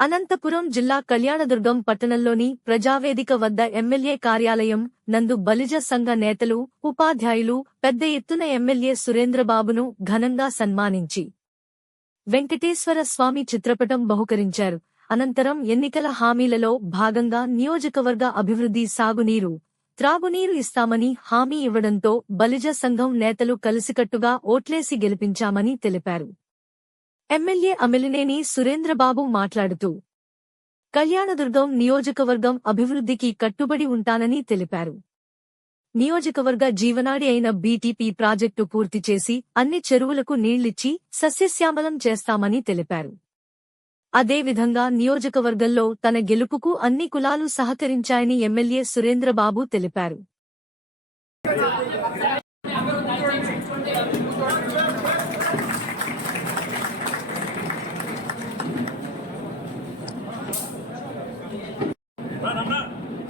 అనంతపురం జిల్లా కళ్యాణదుర్గం పట్టణంలోని ప్రజావేదిక వద్ద ఎమ్మెల్యే కార్యాలయం నందు బలిజ సంఘ నేతలు ఉపాధ్యాయులు పెద్ద ఎత్తున ఎమ్మెల్యే సురేంద్రబాబును ఘనంగా సన్మానించి వెంకటేశ్వర స్వామి చిత్రపటం బహుకరించారు. అనంతరం ఎన్నికల హామీలలో భాగంగా నియోజకవర్గ అభివృద్ధి సాగునీరు త్రాగునీరు ఇస్తామని హామీ ఇవ్వడంతో బలిజ సంఘం నేతలు కలిసికట్టుగా ఓట్లేసి గెలిపించామని తెలిపారు. ఎమ్మెల్యే అమిలినేని సురేంద్రబాబు మాట్లాడుతూ కళ్యాణదుర్గం నియోజకవర్గం అభివృద్ధికి కట్టుబడి ఉంటానని తెలిపారు. నియోజకవర్గ జీవనాడి అయిన బీటీపీ ప్రాజెక్టు పూర్తి చేసి అన్ని చెరువులకు నీళ్ళిచ్చి సస్యశ్యామలం చేస్తామని తెలిపారు. అదేవిధంగా నియోజకవర్గంలో తన గెలుపుకు అన్ని కులాలు సహకరించాయని ఎమ్మెల్యే సురేంద్రబాబు తెలిపారు.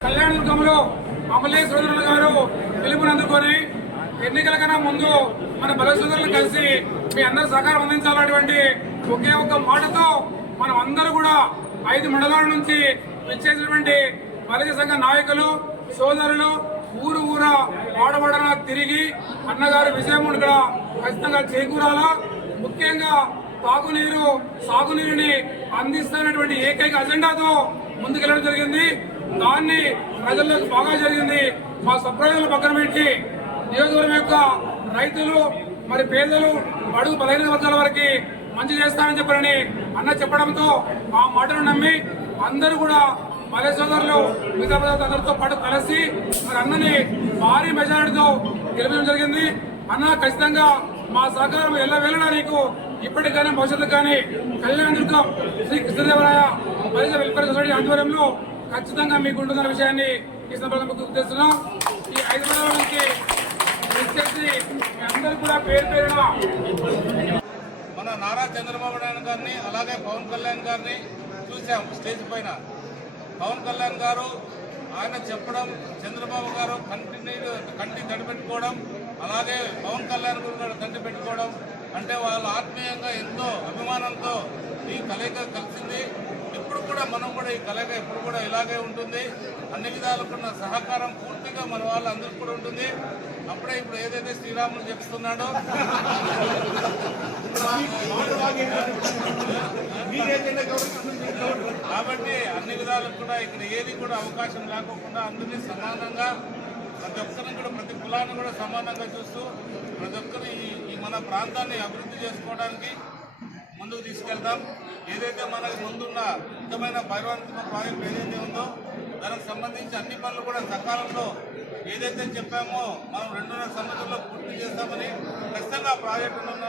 కళ్యాణదుర్గంలో అమలే సోదరులు గారు పిలుపునందుకొని ఎన్నికల కన్నా ముందు మన బల సోదరులు కలిసి మీ అందరూ సహకారం అందించాలన్నటువంటి ఒకే ఒక్క మాటతో మనం అందరూ కూడా ఐదు మండలాల నుంచి విచ్చేసినటువంటి బలజ సంఘ నాయకులు సోదరులు ఊరు ఊర వాడవాడన తిరిగి అన్నగారి విజయం ఇక్కడ ఖచ్చితంగా చేకూరాలా? ముఖ్యంగా తాగునీరు సాగునీరుని అందిస్తున్నటువంటి ఏకైక అజెండాతో ముందుకెళ్ళడం జరిగింది. దాన్ని ప్రజల్లోకి బాగా జరిగింది. మా సంప్రదాయాలు పక్కన పెట్టి నియోజకవర్గం యొక్క రైతులు మరి పేదలు బడుగు బలహీన వర్గాల వారికి మంచి చేస్తానని చెప్పారని అన్న చెప్పడంతో ఆ మాటను నమ్మి అందరూ కూడా మలే సోదరులు మిగతా అందరితో పాటు కలిసి మరి అన్నని భారీ మెజారిటీతో గెలిపించడం జరిగింది. అన్న ఖచ్చితంగా మా సహకారం ఎలా వెళ్ళడా నీకు. ఇప్పటికి కానీ భవిష్యత్తు కానీ Kalyanadurgam Shri Krishnadevaraya Balija welfare society ఆధ్వర్యంలో ఖచ్చితంగా మీకు ఉంటుందన్న విషయాన్ని ఈ సందర్భంగా మీకు గుర్తు చేస్తున్నాం ఈ ఐదు వందల నుంచి విచ్చేసి అందరూ కూడా పేరు పేరున మన నారా చంద్రబాబు నాయుడు గారిని అలాగే పవన్ కళ్యాణ్ గారిని చూసాం స్టేజ్ పైన. పవన్ కళ్యాణ్ గారు ఆయన చెప్పడం చంద్రబాబు గారు కంటి నీరు కంటి తడిపెట్టుకోవడం అలాగే పవన్ కళ్యాణ్ గారు కూడా కంటి పెట్టుకోవడం అంటే వాళ్ళు ఆత్మీయంగా ఎంతో అభిమానంతో ఈ కలయిక కలిసింది. ఇప్పుడు కూడా మనం కూడా ఈ కలయిక ఎప్పుడు కూడా ఇలాగే ఉంటుంది. అన్ని విధాలుకున్న సహకారం పూర్తిగా మన వాళ్ళందరికీ కూడా ఉంటుంది. అప్పుడే ఇప్పుడు ఏదైతే శ్రీరాములు చెప్తున్నాడో కాబట్టి అన్ని కూడా ఇక్కడ ఏది కూడా అవకాశం లేకోకుండా అందరినీ సమానంగా ప్రతి ఒక్కరిని కూడా ప్రతి కులాన్ని కూడా సమానంగా చూస్తూ ప్రతి ఒక్కరు ఈ మన ప్రాంతాన్ని అభివృద్ధి చేసుకోవడానికి ముందుకు తీసుకెళ్తాం ఏదైతే మనకు ముందున్న ముఖ్యమైన భైరవాత్మక ప్రాజెక్ట్ ఏదైతే ఉందో దానికి సంబంధించి అన్ని పనులు కూడా సకాలంలో ఏదైతే చెప్పామో మనం రెండున్నర సంవత్సరంలో పూర్తి చేస్తామని ఖచ్చితంగా ప్రాజెక్టును ప్రాజెక్టు